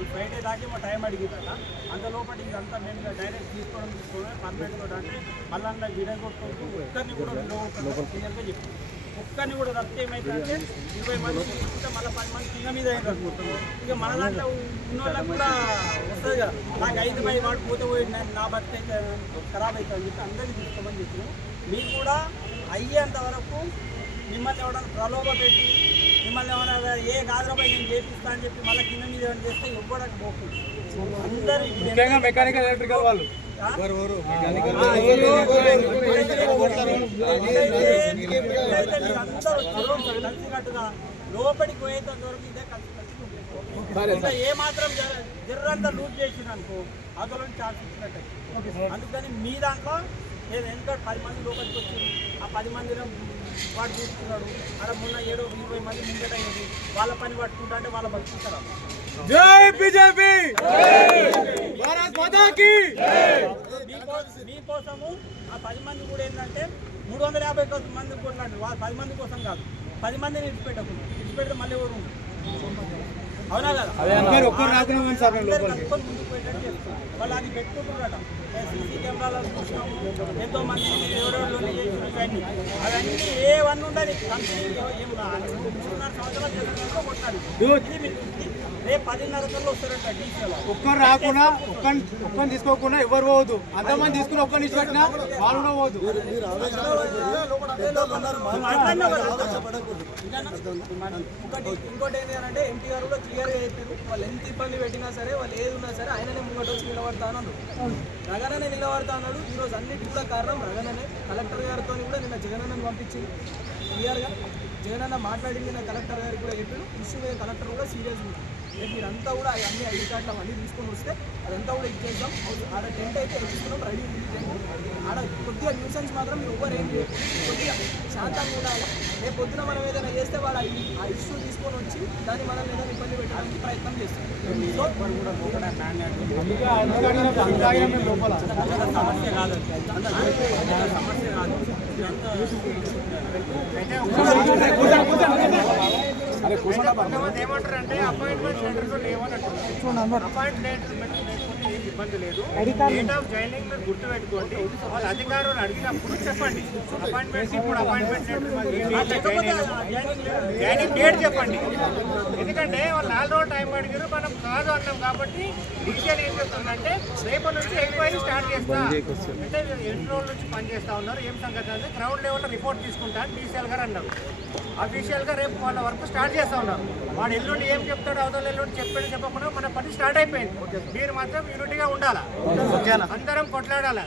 వాళ్ళు ఫ్రైడే దాకా మా టైం అడిగిందట అంత లోపల ఇదంతా మేము డైరెక్ట్ తీసుకోవడం తీసుకోవడం పర్మనెంట్ కూడా అంటే మళ్ళీ విడగొట్టుకుంటూ ఒక్కరిని కూడా క్లియర్గా చెప్పి ఒక్కరిని కూడా తప్పితే ఏమైందంటే ఇరవై మంది తీసుకుంటే మళ్ళీ పది మంది కింద మీద అయ్యారు అనుకుంటారు ఇక మన దాంట్లో ఉన్న వాళ్ళకి కూడా వస్తుంది కదా. నాకు ఐదు పై వాడు పోతే పోయి నేను నా బతికి అయితే ఖరాబ్ అవుతుంది అని చెప్పి అందరికీ తీసుకోమని చెప్పినాం మీరు కూడా అయ్యేంత వరకు మిమ్మల్ని ఎవడన్నా ప్రలోభ పెట్టి మిమ్మల్ని ఏమైనా ఏ గాదరపై నేను చేపిస్తా అని చెప్పి మళ్ళీ కింద మీద ఏమైనా చేస్తే ఇవ్వడానికి పోతుంది అందరూ ముఖ్యంగా మెకానికల్ ఎలక్ట్రికల్ వాళ్ళు. లోపలికి పోయేంత వరకు ఇదే కలిసి. ఇంకా ఏ మాత్రం జర- జర్రంతా లూజ్ చేసిన అనుకో అందులో ఛాన్స్ ఇచ్చినట్టు అందుకని మీ దాంట్లో నేను ఎంత పది మంది లోపలికి వచ్చి ఆ పది మందిలో వాడు చూసుకున్నాడు. అక్కడ మొన్న ఏడు ఇరవై మంది ముంగట అయ్యేది. వాళ్ళ పని పట్టుకుంటా అంటే వాళ్ళ బతుకుంటారు జై బీజేపీ! భారత్ మాతా కీ మీకోసం మీకోసము ఆ పది మంది కూడా ఏంటంటే మూడు వందల యాభై మంది కొట్లాంటి వాళ్ళ పది మంది కోసం కాదు. పది మందిని ఇడిచిపెట్టకుండా ఇడిచిపెడితే మళ్ళీ ఎవరు ఒక్కరు రాకుండా సార్ మేము లోపలికి. వాళ్ళు అది పెట్టుకుంటున్నారట సీసీ కెమెరాలో చూసినాము. ఎంతో మంది ఎవరెవరు అవన్నీ ఏవన్నీ ఉండాలి కంపెనీ. మూడున్నర సంవత్సరాలు కొట్టాలి. ఒక్కరు రాకుండా ఒక్కరిని ఒక్కరిని తీసుకోకుండా ఎవరు పోవద్దు. అంతమంది తీసుకుని ఒక్కరిని ఇచ్చిపెట్టినా వాళ్ళు కూడా పోవద్దు. ఇంకోటి ఇంకోటి ఏంటి అని అంటే గారు కూడా క్లియర్గా చెప్పారు. వాళ్ళు ఎంత ఇబ్బంది పెట్టినా సరే వాళ్ళు ఏది ఉన్నా సరే ఆయననే ముంగట వచ్చి నిలబడతా అన్నాడు. రగననే నిలబడతా అన్నాడు. ఈ రోజు అన్నిటికీ కూడా కారణం రగననే. కలెక్టర్ గారితో కూడా నిన్న జగనన్నను పంపించింది. క్లియర్గా జగనన్న మాట్లాడింది నా కలెక్టర్ గారికి కూడా చెప్పారు. ఇష్యూ కలెక్టర్ కూడా సీరియస్ ఉంది. రేపు మీరంతా కూడా అన్ని ఐడి కార్డులు అవన్నీ తీసుకొని వస్తే అదంతా కూడా ఇచ్చేద్దాం. ఆడ టెంట్ అయితే వేసుకున్నాం రెడీ ఉంది ఆడ కొద్దిగా న్యూసెన్స్ మాత్రం మీరు ఎవరు ఏం కొద్దిగా శాంతంగా ఉండాలి. రేపు పొద్దున మనం ఏదైనా చేస్తే వాళ్ళు ఆ ఇష్యూ తీసుకొని వచ్చి దాన్ని మనం ఏదైనా ఇబ్బంది పెట్టడానికి ప్రయత్నం చేస్తాం. సమస్య కాదు సమస్య కాదు ఏమంటారంటే అపాయింట్మెంట్ లెటర్స్ లేవన్నట్టు అపాయింట్మెంట్ లేకపోతే ఏం ఇబ్బంది లేదు. డేట్ ఆఫ్ జాయినింగ్ మీరు గుర్తు పెట్టుకోండి వాళ్ళ అధికారులు అడిగినప్పుడు చెప్పండి. అపాయింట్మెంట్ ఇప్పుడు అపాయింట్మెంట్ జాయినింగ్ డేట్ చెప్పండి. ఎందుకంటే వాళ్ళు నాలుగు రోజులు టైం అడిగారు. మనం కాదు అన్నాం కాబట్టి డిసిజన్ ఏం చెప్తుందంటే రేపటి నుంచి ఎంక్వైరీ స్టార్ట్ చేస్తా. అంటే ఎన్ని రోజుల నుంచి పని చేస్తా ఉన్నారు? ఏం సంగతి? అంటే గ్రౌండ్ లెవెల్లో రిపోర్ట్ తీసుకుంటా అని డీసీఎల్ గారు అన్నారు. అఫీషియల్గా రేపు వాళ్ళ వర్క్ స్టార్ట్ చేస్తా ఉన్నారు. వాడు ఎల్లుండి ఏం చెప్తాడు అవతల ఎల్లుండి చెప్పాడు చెప్పకుండా మన పని స్టార్ట్ అయిపోయింది. మీరు మాత్రం యూనిటీగా ఉండాలా? అందరం కొట్లాడాలా?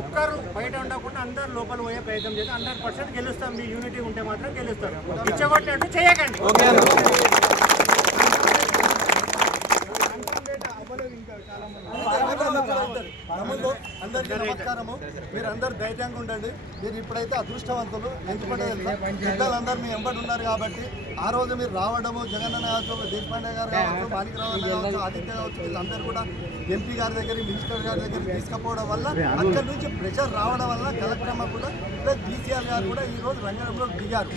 ఒక్కరు బయట ఉండకుండా అందరు లోపల పోయే ప్రయత్నం చేసి హండ్రెడ్ పర్సెంట్ గెలుస్తాం. మీ యూనిటీ ఉంటే మాత్రం గెలుస్తారు ఇచ్చగొట్టినట్టు చేయకండి. అందరికీ నమస్కారము ధైర్యంగా ఉండండి. మీరు ఇప్పుడైతే అదృష్టవంతులు. ఎందుకంటే పెద్దలందరూ మీ ఎంబడి ఉన్నారు కాబట్టి ఆ రోజు మీరు రావడము జగన్ కావచ్చు దేశపాండే గారు కావచ్చు మాణికరావు కావచ్చు ఆదిత్య కావచ్చు వీళ్ళందరూ కూడా ఎంపీ గారి దగ్గర మినిస్టర్ గారి దగ్గర తీసుకుపోవడం వల్ల అక్కడి నుంచి ప్రెషర్ రావడం వల్ల కలెక్టర్ అమ్మ కూడా ప్లస్ డీసీఆర్ గారు కూడా ఈ రోజు రంగంలో దిగారు.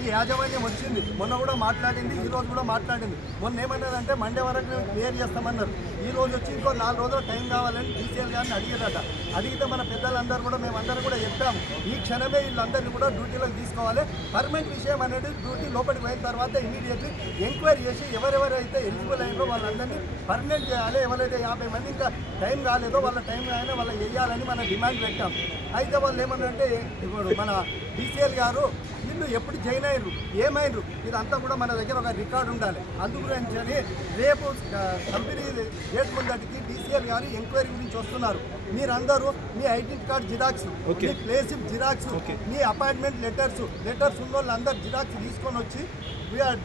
ఈ యాజమాన్యం వచ్చింది. మొన్న కూడా మాట్లాడింది ఈ రోజు కూడా మాట్లాడింది. మొన్న ఏమన్నదంటే మండే వరకు క్లియర్ చేస్తామన్నారు. ఈ రోజు వచ్చి ఇంకో నాలుగు రోజులు టైం కావాలని డీసీఎల్ గారిని అడిగారట. అడిగితే మన పెద్దలందరూ కూడా మేమందరం కూడా చెప్పాము ఈ క్షణమే వీళ్ళందరినీ కూడా డ్యూటీలోకి తీసుకోవాలి. పర్మనెంట్ విషయం అనేది డ్యూటీ లోపలికి పోయిన తర్వాత ఇమీడియట్లీ ఎంక్వైరీ చేసి ఎవరెవరైతే ఎలిజిబుల్ అయ్యారో వాళ్ళందరినీ పర్మనెంట్ చేయాలి. ఎవరైతే యాభై మంది ఇంకా టైం కాలేదో వాళ్ళ టైం అయినా వాళ్ళ వేయాలని మనం డిమాండ్ పెట్టాం. అయితే వాళ్ళు ఏమన్నారంటే ఇప్పుడు మన డీసీఎల్ గారు వీళ్ళు ఎప్పుడు జాయిన్ అయ్యారు ఏమైనరు ఇదంతా కూడా మన దగ్గర ఒక రికార్డు ఉండాలి. అందు గురించి అని రేపు కంపెనీ డేట్ ముందటికి డీసీఎల్ గారు ఎంక్వైరీ గురించి వస్తున్నారు. మీరందరూ మీ ఐడెంటి కార్డ్ జిరాక్స్ మీ ప్లేస్ జిరాక్స్ మీ అపాయింట్మెంట్ లెటర్స్ లెటర్స్ ఉన్న వాళ్ళందరూ జిరాక్స్ తీసుకొని వచ్చి వీఆర్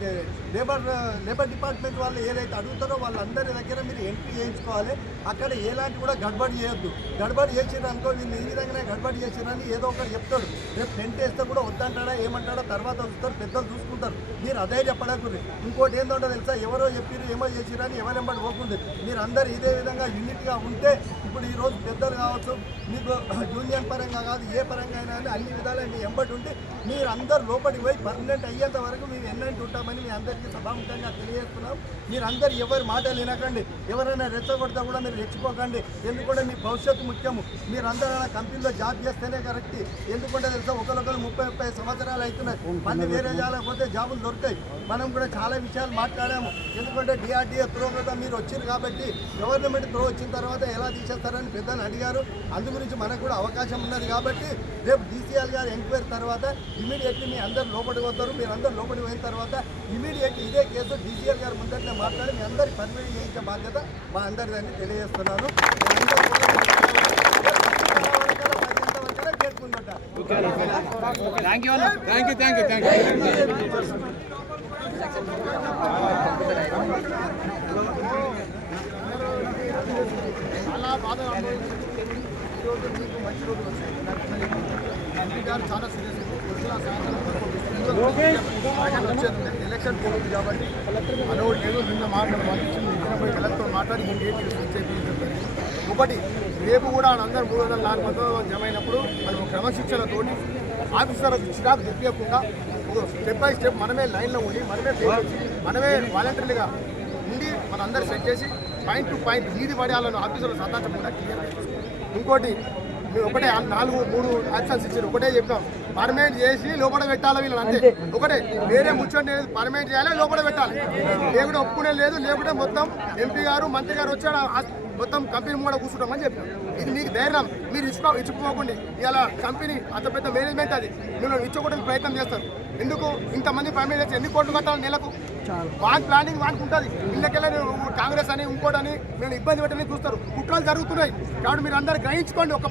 లేబర్ లేబర్ డిపార్ట్మెంట్ వాళ్ళు ఏదైతే అడుగుతారో వాళ్ళందరి దగ్గర మీరు ఎంట్రీ చేయించుకోవాలి. అక్కడ ఎలాంటి కూడా గడబడి చేయొద్దు. గడబడి చేసిర్రు అనుకో వీళ్ళు ఈ విధంగానే గడబడి చేసిరని ఏదో ఒకటి చెప్తాడు. రేపు టెంట్ వేస్తే కూడా వద్దంటాడా ఏమంటాడా తర్వాత వస్తారు పెద్దలు చూసుకుంటారు. తీసుకుంటారు మీరు అధైర్యపడకూడదు ఇంకోటి ఏంటంటే తెలుసా? ఎవరో చెప్పిరు ఏమో చేసిరు అని ఎవరెంబడి పోకుండా మీరు అందరు ఇదే విధంగా యూనిట్గా ఉంటే ఇప్పుడు ఈ రోజు పెద్దలు కావచ్చు మీకు యూనియన్ పరంగా కాదు ఏ పరంగా అయినా కానీ అన్ని విధాలుగా మీ ఎంబడి ఉండి మీరు అందరు లోపలికి పోయి పర్మనెంట్ అయ్యేంత వరకు మేము ఎన్నంటి ఉంటామని మీ అందరికీ సభాముఖంగా తెలియజేస్తున్నాం. మీరు అందరు ఎవరి మాటలు వినకండి. ఎవరైనా రెచ్చగొడితే కూడా మీరు రెచ్చిపోకండి. ఎందుకంటే మీ భవిష్యత్తు ముఖ్యము. మీరు అందరూ కంపెనీలో జాబ్ చేస్తేనే కరెక్ట్. ఎందుకంటే తెలుసా? ఒకరికొకరు ముప్పై ముప్పై సంవత్సరాలు అవుతున్నాయి. మళ్ళీ వేరే జాలకపోతే జాబులు దొరుకుతాయి మనం కూడా చాలా విషయాలు మాట్లాడాము. ఎందుకంటే డిఆర్డీఏ త్రో మీరు వచ్చారు కాబట్టి గవర్నమెంట్ త్రో వచ్చిన తర్వాత ఎలా తీసేస్తారని పెద్దలు అడిగారు. అందు గురించి మనకు కూడా అవకాశం ఉన్నది కాబట్టి రేపు డీసీఎల్ గారు ఎంక్వైరీ తర్వాత ఇమీడియట్లీ మీ అందరు లోపలికి పోతారు మీరు అందరు లోపలికి పోయిన తర్వాత ఇమీడియట్లీ ఇదే కేసు డీసీఆర్ గారు ముందట్లే మాట్లాడి మీ అందరికి పర్మిట్ చేయించే బాధ్యత మా అందరిదని తెలియజేస్తున్నాను మీరందరూ కూడా గేట్ ముందుంటారు thank you thank you thank you thank you చాలా బాధగా ఈరోజు మీకు మంచి రోజు వచ్చింది గారు చాలా సీరియస్ వచ్చేది ఎలక్షన్ పోతుంది కాబట్టి అదొకటి లేదు నిన్న మాట్లాడి కలెక్టర్ మాట్లాడి ఒకటి రేపు కూడా అందరూ మూడు వందల నాలుగు వందల జమ అయినప్పుడు మనం క్రమశిక్షణతోటి ఆఫీసర్లకు చిరాకు తెప్పియకుండా ఒక స్టెప్ బై స్టెప్ మనమే లైన్లో ఉండి మనమే మనమే వాలంటీర్లుగా ఉండి మనందరూ సెట్ చేసి పాయింట్ టు పాయింట్ వీధి పడేయాలని ఆఫీసులో సంతాచకుండా క్లియర్ ఇంకోటి మేము ఒకటే నాలుగు మూడు ఆప్షన్స్ ఇచ్చారు. ఒకటే చెప్పాం పర్మనెంట్ చేసి లోపల పెట్టాలి వీళ్ళని అంతే. ఒకటే వేరే ముచ్చండి పర్మనెంట్ చేయాలి? లోపల పెట్టాలి. లేకుంటే ఒప్పుకునే లేదు. లేకుంటే మొత్తం ఎంపీ గారు మంత్రి గారు వచ్చాడు. మొత్తం కంపెనీ కూడా కూర్చుంటామని చెప్పాం ఇది మీకు ధైర్యం. మీరు ఇచ్చుకో ఇచ్చుకోకండి. ఇలా కంపెనీ అంత పెద్ద మేనేజ్మెంట్ అది. మిమ్మల్ని ఇచ్చుకోవడానికి ప్రయత్నం చేస్తారు. ఎందుకు? ఇంతమంది చేసి ఎన్ని కోట్లు కట్టాలి నెలకు? వాన్ ప్లానింగ్ వానికి ఉంటుంది. ఇళ్ళకెళ్ళి కాంగ్రెస్ అని ఇంకోటని మేము ఇబ్బంది పెట్టని చూస్తారు. కుట్రలు జరుగుతున్నాయి. కాబట్టి మీరు అందరు గ్రహించుకోండి. ఒక